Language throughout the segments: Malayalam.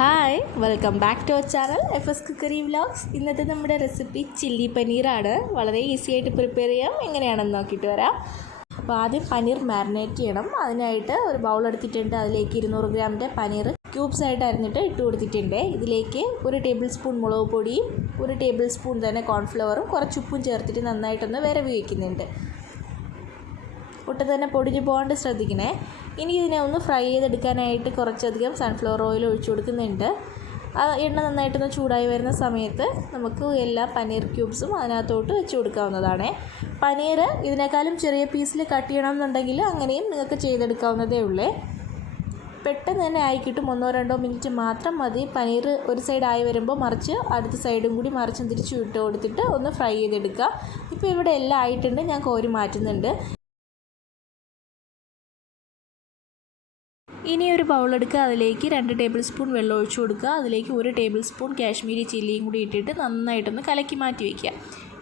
Hi, welcome back to our channel fscookeryvlogs. ഇന്നത്തെ നമ്മുടെ റെസിപ്പി ചില്ലി പനീറാണ്. വളരെ ഈസി ആയിട്ട് പ്രിപ്പയർ ചെയ്യാം. എങ്ങനെയാണെന്ന് നോക്കിയിട്ട് വരാം. അപ്പോൾ ആദ്യം പനീർ മാരിനേറ്റ് ചെയ്യണം. അതിനായിട്ട് ഒരു ബൗൾ എടുത്തിട്ടുണ്ട്. അതിലേക്ക് 200 ഗ്രാമിൻ്റെ പനീർ ക്യൂബ്സ് ആയിട്ട് അരിഞ്ഞിട്ട് ഇട്ട് കൊടുത്തിട്ടുണ്ട്. ഇതിലേക്ക് 1 ടേബിൾ സ്പൂൺ മുളക് പൊടിയും 1 ടേബിൾ സ്പൂൺ തന്നെ കോൺഫ്ലവറും കുറച്ച് ഉപ്പും ചേർത്തിട്ട് നന്നായിട്ടൊന്ന് വിരവി വയ്ക്കുന്നുണ്ട്. ഒട്ടും തന്നെ പൊടിഞ്ഞു പോകാണ്ട് ശ്രദ്ധിക്കണേ. ഇനി ഇതിനെ ഒന്ന് ഫ്രൈ ചെയ്തെടുക്കാനായിട്ട് കുറച്ചധികം സൺഫ്ലവർ ഓയിൽ ഒഴിച്ചു കൊടുക്കുന്നുണ്ട്. ആ എണ്ണ നന്നായിട്ടൊന്ന് ചൂടായി വരുന്ന സമയത്ത് നമുക്ക് എല്ലാ പനീർ ക്യൂബ്സും അതിനകത്തോട്ട് വെച്ച് കൊടുക്കാവുന്നതാണ്. പനീർ ഇതിനേക്കാളും ചെറിയ പീസിൽ കട്ട് ചെയ്യണമെന്നുണ്ടെങ്കിൽ അങ്ങനെയും നിങ്ങൾക്ക് ചെയ്തെടുക്കാവുന്നതേ ഉള്ളൂ. പെട്ടെന്ന് തന്നെ ആയി കിട്ടും. 1-2 മിനിറ്റ് മാത്രം മതി. പനീർ ഒരു സൈഡ് ആയി വരുമ്പോൾ മറിച്ച് അടുത്ത സൈഡും കൂടി മറിച്ചും തിരിച്ചു ഇട്ട് കൊടുത്തിട്ട് ഒന്ന് ഫ്രൈ ചെയ്തെടുക്കുക. ഇപ്പോൾ ഇവിടെ എല്ലാം ആയിട്ടുണ്ട്. ഞാൻ കോരി മാറ്റുന്നുണ്ട്. ഇനി ഒരു ബൗൾ എടുക്കുക. അതിലേക്ക് 2 ടേബിൾ സ്പൂൺ വെള്ളം ഒഴിച്ചു കൊടുക്കുക. അതിലേക്ക് 1 ടേബിൾ സ്പൂൺ കാശ്മീരി ചില്ലിയും കൂടി ഇട്ടിട്ട് നന്നായിട്ടൊന്ന് കലക്കി മാറ്റി വയ്ക്കുക.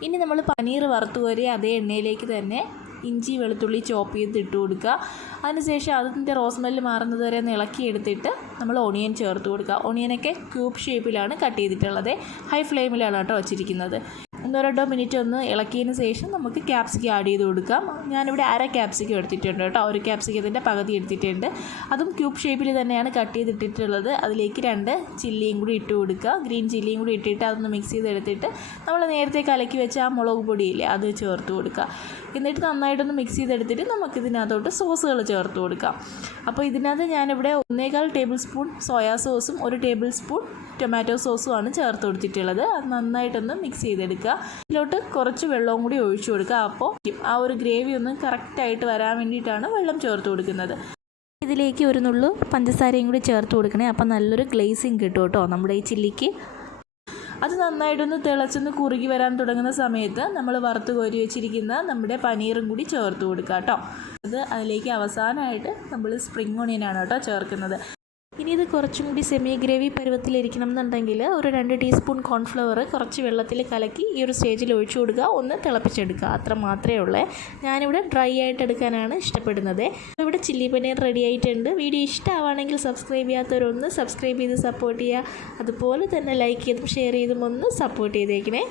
ഇനി നമ്മൾ പനീർ വറുത്ത് കോരിയ അതേ എണ്ണയിലേക്ക് തന്നെ ഇഞ്ചി വെളുത്തുള്ളി ചോപ്പ് ചെയ്ത് ഇട്ട് കൊടുക്കുക. അതിനുശേഷം അതിൻ്റെ റോസ്മെല്ല് മാറുന്നത് വരെ ഒന്ന് ഇളക്കിയെടുത്തിട്ട് നമ്മൾ ഓണിയൻ ചേർത്ത് കൊടുക്കുക. ഓണിയനൊക്കെ ക്യൂബ് ഷേപ്പിലാണ് കട്ട് ചെയ്തിട്ടുള്ളത്. ഹൈ ഫ്ലെയിമിലാണ് കേട്ടോ വച്ചിരിക്കുന്നത്. 1-2 മിനിറ്റ് ഒന്ന് ഇളക്കിയതിന് ശേഷം നമുക്ക് ക്യാപ്സിക്കം ആഡ് ചെയ്ത് കൊടുക്കാം. ഞാനിവിടെ അര ക്യാപ്സിക്കം എടുത്തിട്ടുണ്ട് കേട്ടോ. ഒരു ക്യാപ്സിക്കത്തിൻ്റെ പകുതി എടുത്തിട്ടുണ്ട്. അതും ക്യൂബ് ഷേപ്പിൽ തന്നെയാണ് കട്ട് ചെയ്തിട്ടിട്ടുള്ളത്. അതിലേക്ക് 2 ചില്ലിയും കൂടി ഇട്ട് കൊടുക്കുക. ഗ്രീൻ ചില്ലിയും കൂടി ഇട്ടിട്ട് അതൊന്ന് മിക്സ് ചെയ്തെടുത്തിട്ട് നമ്മൾ നേരത്തെ കലക്കി വെച്ച ആ മുളക് പൊടിയില്ലേ അത് ചേർത്ത് കൊടുക്കുക. എന്നിട്ട് നന്നായിട്ടൊന്ന് മിക്സ് ചെയ്തെടുത്തിട്ട് നമുക്കിതിനകത്തോട്ട് സോസുകൾ ചേർത്ത് കൊടുക്കാം. അപ്പോൾ ഇതിനകത്ത് ഞാനിവിടെ 1.25 ടേബിൾ സ്പൂൺ സോയാ സോസും 1 ടേബിൾ സ്പൂൺ ടൊമാറ്റോ സോസുമാണ് ചേർത്ത് കൊടുത്തിട്ടുള്ളത്. അത് നന്നായിട്ടൊന്ന് മിക്സ് ചെയ്തെടുക്കുക. ഇതിലോട്ട് കുറച്ച് വെള്ളവും കൂടി ഒഴിച്ചു കൊടുക്കുക. അപ്പോൾ ആ ഒരു ഗ്രേവി ഒന്ന് കറക്റ്റായിട്ട് വരാൻ വേണ്ടിയിട്ടാണ് വെള്ളം ചേർത്ത് കൊടുക്കുന്നത്. ഇതിലേക്ക് ഒരു നുള്ളു പഞ്ചസാരയും കൂടി ചേർത്ത് കൊടുക്കണേ. അപ്പോൾ നല്ലൊരു ഗ്ലേസിങ് കിട്ടും കേട്ടോ നമ്മുടെ ഈ ചില്ലിക്ക്. അത് നന്നായിട്ടൊന്ന് തിളച്ചൊന്ന് കുറുകി വരാൻ തുടങ്ങുന്ന സമയത്ത് നമ്മൾ വറുത്ത് കോരി വെച്ചിരിക്കുന്ന നമ്മുടെ പനീറും കൂടി ചേർത്ത് കൊടുക്കുക കേട്ടോ. അതിലേക്ക് അവസാനമായിട്ട് നമ്മൾ സ്പ്രിംഗ് ഓണിയനാണ് കേട്ടോ ചേർക്കുന്നത്. ഇനി ഇത് കുറച്ചും കൂടി സെമി ഗ്രേവി പരുവത്തിലിരിക്കണം എന്നുണ്ടെങ്കിൽ ഒരു 2 ടീസ്പൂൺ കോൺഫ്ലവർ കുറച്ച് വെള്ളത്തിൽ കലക്കി ഈ ഒരു സ്റ്റേജിൽ ഒഴിച്ചു കൊടുക്കുക. ഒന്ന് തിളപ്പിച്ചെടുക്കുക. അത്ര മാത്രമേ ഉള്ളൂ. ഞാനിവിടെ ഡ്രൈ ആയിട്ട് എടുക്കാനാണ് ഇഷ്ടപ്പെടുന്നത്. ഇവിടെ ചില്ലി പനീർ റെഡി ആയിട്ടുണ്ട്. വീഡിയോ ഇഷ്ടമാണെങ്കിൽ സബ്സ്ക്രൈബ് ചെയ്യാത്തവരൊന്ന് സബ്സ്ക്രൈബ് ചെയ്ത് സപ്പോർട്ട് ചെയ്യുക. അതുപോലെ തന്നെ ലൈക്ക് ചെയ്തും ഷെയർ ചെയ്തും ഒന്ന് സപ്പോർട്ട് ചെയ്തേക്കണേ.